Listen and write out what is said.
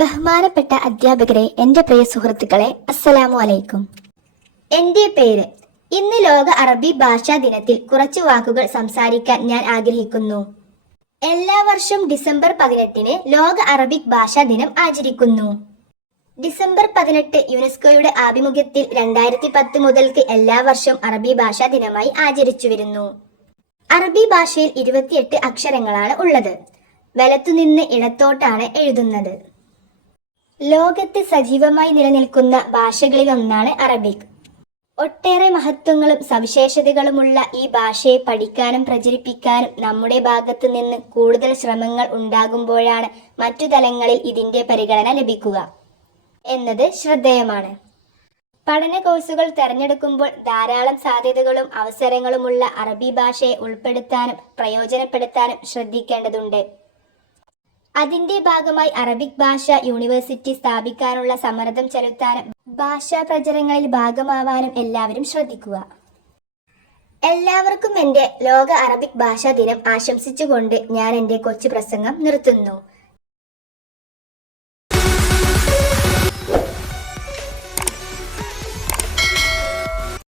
ബഹുമാനപ്പെട്ട അധ്യാപകരെ, എൻ്റെ പ്രിയ സുഹൃത്തുക്കളെ, അസ്സലാമു അലൈക്കും. എൻ്റെ പേര്. ഇന്ന് ലോക അറബി ഭാഷാ ദിനത്തിൽ കുറച്ചു വാക്കുകൾ സംസാരിക്കാൻ ഞാൻ ആഗ്രഹിക്കുന്നു. എല്ലാ വർഷവും ഡിസംബർ 18-ന് ലോക അറബിക് ഭാഷാ ദിനം ആചരിക്കുന്നു. ഡിസംബർ 18 യുനെസ്കോയുടെ ആഭിമുഖ്യത്തിൽ 2010 മുതൽക്ക് എല്ലാ വർഷവും അറബി ഭാഷാ ദിനമായി ആചരിച്ചു വരുന്നു. അറബി ഭാഷയിൽ 28 അക്ഷരങ്ങളാണ് ഉള്ളത്. വലത്തുനിന്ന് ഇടത്തോട്ടാണ് എഴുതുന്നത്. ലോകത്ത് സജീവമായി നിലനിൽക്കുന്ന ഭാഷകളിലൊന്നാണ് അറബിക്. ഒട്ടേറെ മഹത്വങ്ങളും സവിശേഷതകളുമുള്ള ഈ ഭാഷയെ പഠിക്കാനും പ്രചരിപ്പിക്കാനും നമ്മുടെ ഭാഗത്തു നിന്ന് കൂടുതൽ ശ്രമങ്ങൾ ഉണ്ടാകുമ്പോഴാണ് മറ്റു തലങ്ങളിൽ ഇതിൻ്റെ പരിഗണന ലഭിക്കുക എന്നത് ശ്രദ്ധേയമാണ്. പഠന കോഴ്സുകൾ തിരഞ്ഞെടുക്കുമ്പോൾ ധാരാളം സാധ്യതകളും അവസരങ്ങളുമുള്ള അറബി ഭാഷയെ ഉൾപ്പെടുത്താനും പ്രയോജനപ്പെടുത്താനും ശ്രദ്ധിക്കേണ്ടതുണ്ട്. അതിന്റെ ഭാഗമായി അറബിക് ഭാഷ യൂണിവേഴ്സിറ്റി സ്ഥാപിക്കാനുള്ള സമ്മർദ്ദം ചെലുത്താനും ഭാഷാ പ്രചരണങ്ങളിൽ ഭാഗമാവാനും എല്ലാവരും ശ്രദ്ധിക്കുക. എല്ലാവർക്കും എൻ്റെ ലോക അറബിക് ഭാഷാ ദിനം ആശംസിച്ചുകൊണ്ട് ഞാൻ എൻ്റെ കൊച്ചു പ്രസംഗം നിർത്തുന്നു.